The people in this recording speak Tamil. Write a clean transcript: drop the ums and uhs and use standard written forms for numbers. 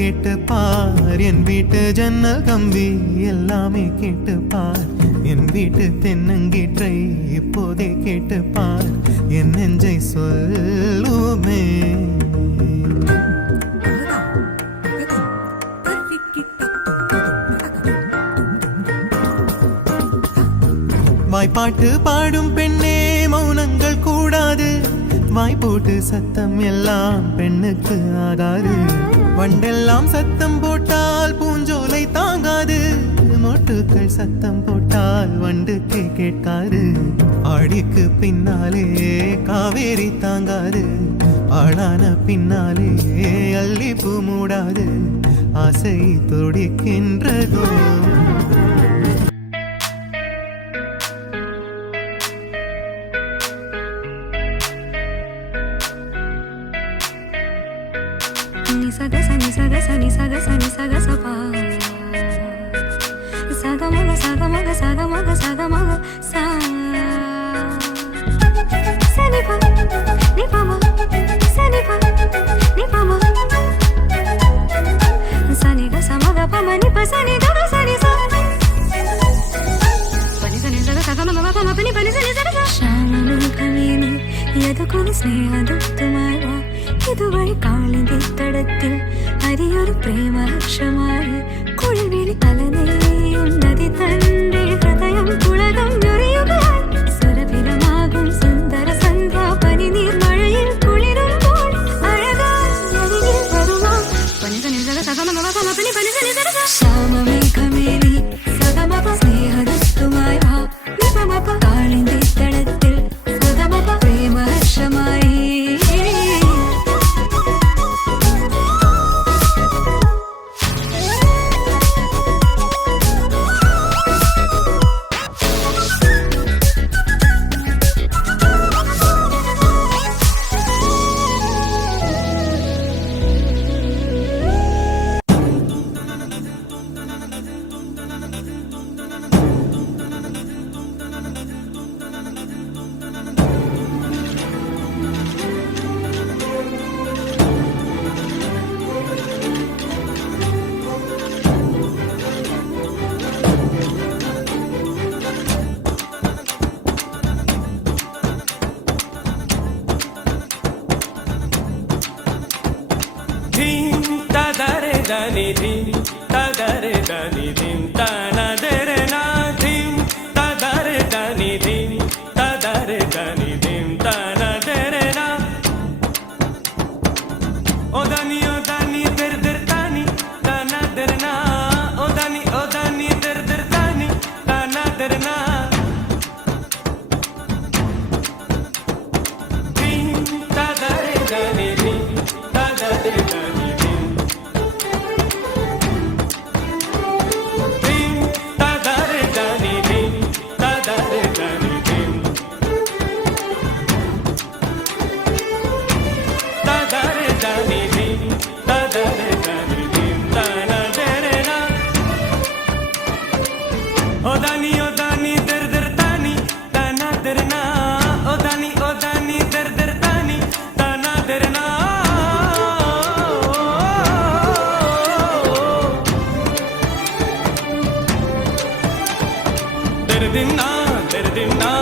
கேட்டு பார் என் வீட்டு ஜன்னல் கம்பி எல்லாமே கேட்டு பார் என் வீட்டு தென்னங்கீற்றை இப்போதே கேட்டு பார் என் நெஞ்சை சொல்லுமே வாய்ப்பாட்டு பாடும் பெண்ணே மௌனங்கள் கூடாது வாய்ப்போட்டு சத்தம் எல்லாம் பெண்ணுக்கு ஆகாது வண்டெல்லாம் சத்தம் போட்டால் பூஞ்சோலை தாங்காது மொட்டுக்கள் சத்தம் போட்டால் வண்டுக்கே கேட்காது ஆடிக்கு பின்னாலே காவேரி தாங்காது ஆளான பின்னாலே அல்லிப்பூ மூடாது ஆசை துடிக்கின்றதோ Nisaga sa nisaga sa nisaga sa nisaga sa pa saga maga saga maga saga maga saga maga sa sa ni pa ma sa ni pa ma sa ni ga sa maga pa ma ni pa sa ni ga sa ni sa pani sa ni saga saga maga pa ma pani pani sa ni saga sa shamanu kamini yadukuni snehaduttumai va ഇതുവഴി കാളിന്റെ തടത്തിൽ അരിയൊരു പ്രേമലക്ഷമായി കുളിവിളി തലനെയ്യുന്നതി തന്റെ ഹൃദയം പുളകം ഞൊറിയുകയായി സുരഭിരമാകും സുന്ദര സന്ധ്യ പനിനീർ മഴയിൽ കുളിരുമ്പോൾ അഴകാരിൽ വരുമോ ശ്യാമമേഘമേനി സഗമപ സ്നേഹദത്തുമായി ആ നിപമപ കാളിന്റെ തടത്തിൽ സുഗമപ പ്രേമലക്ഷമായി dani dim tadare dani dim tanadere na dim tadare dani dim tadare dani dim tanadere na o dani der der tani tanadere na o dani der der tani tanadere na dim tadare dani dim tadare dani derdin na